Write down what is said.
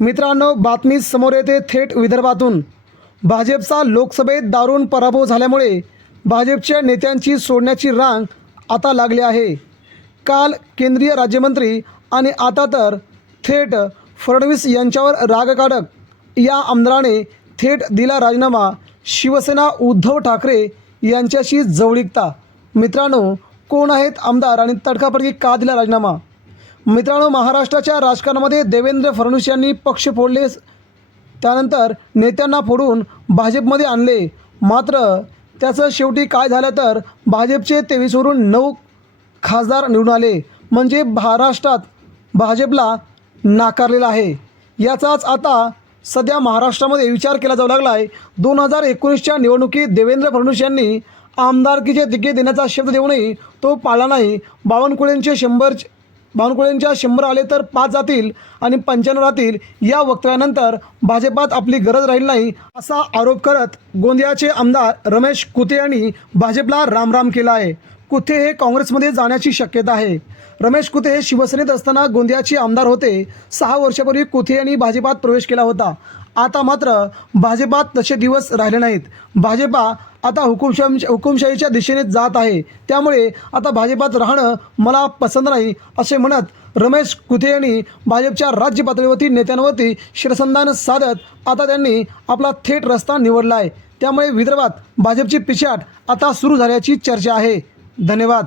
मित्रांनो बातमी समोर येते थेट विदर्भातून. भाजपचा लोकसभेत दारुण पराभव झाल्यामुळे भाजपच्या नेत्यांची सोडण्याची रांग आता लागली आहे. काल केंद्रीय राज्यमंत्री आणि आता तर थेट फडणवीस यांच्यावर राग या आमदाराने थेट दिला राजीनामा शिवसेना उद्धव ठाकरे यांच्याशी जवळीकता. मित्रांनो कोण आहेत आमदार आणि तडकाफडकी का दिला राजीनामा? मित्रांनो महाराष्ट्राच्या राजकारणामध्ये देवेंद्र फडणवीस यांनी पक्ष फोडले. त्यानंतर नेत्यांना फोडून भाजपमध्ये आणले. मात्र त्याचं शेवटी काय झालं तर भाजपचे तेवीसवरून नऊ खासदार निवडून आले. म्हणजे महाराष्ट्रात भाजपला नाकारलेला आहे. याचाच आता सध्या महाराष्ट्रामध्ये विचार केला जाऊ लागला आहे दोन हजार एकोणीसच्या निवडणुकीत देवेंद्र फडणवीस यांनी आमदारकीचे तिकीट देण्याचा शब्द देऊनही तो पाळला नाही. बावनकुळेंचे शंभर बावनकुळेंच्या शंभर आले तर पाच जातील आणि पंच्याण्णव राहतील या वक्तव्यानंतर भाजपात आपली गरज राहील नाही असा आरोप करत गोंदियाचे आमदार रमेश कुते यांनी भाजपला रामराम केला आहे. कुथे हे काँग्रेसमध्ये जाण्याची शक्यता आहे. रमेश कुथे हे शिवसेनेत असताना गोंदियाचे आमदार होते. सहा वर्षापूर्वी कुथे यांनी भाजपात प्रवेश केला होता. आता मात्र भाजपात तसे दिवस राहिले नाहीत. भाजपा आता हुकुमशाही हुकुमशाहीच्या दिशेने जात आहे. त्यामुळे आता भाजपात राहणं मला पसंत नाही असे म्हणत रमेश कुथे यांनी भाजपच्या राज्य पातळीवरती नेत्यांवरती शिरसंधान साधत आता त्यांनी आपला थेट रस्ता निवडला आहे त्यामुळे विदर्भात भाजपची पिछाट आता सुरू झाल्याची चर्चा आहे. धन्यवाद.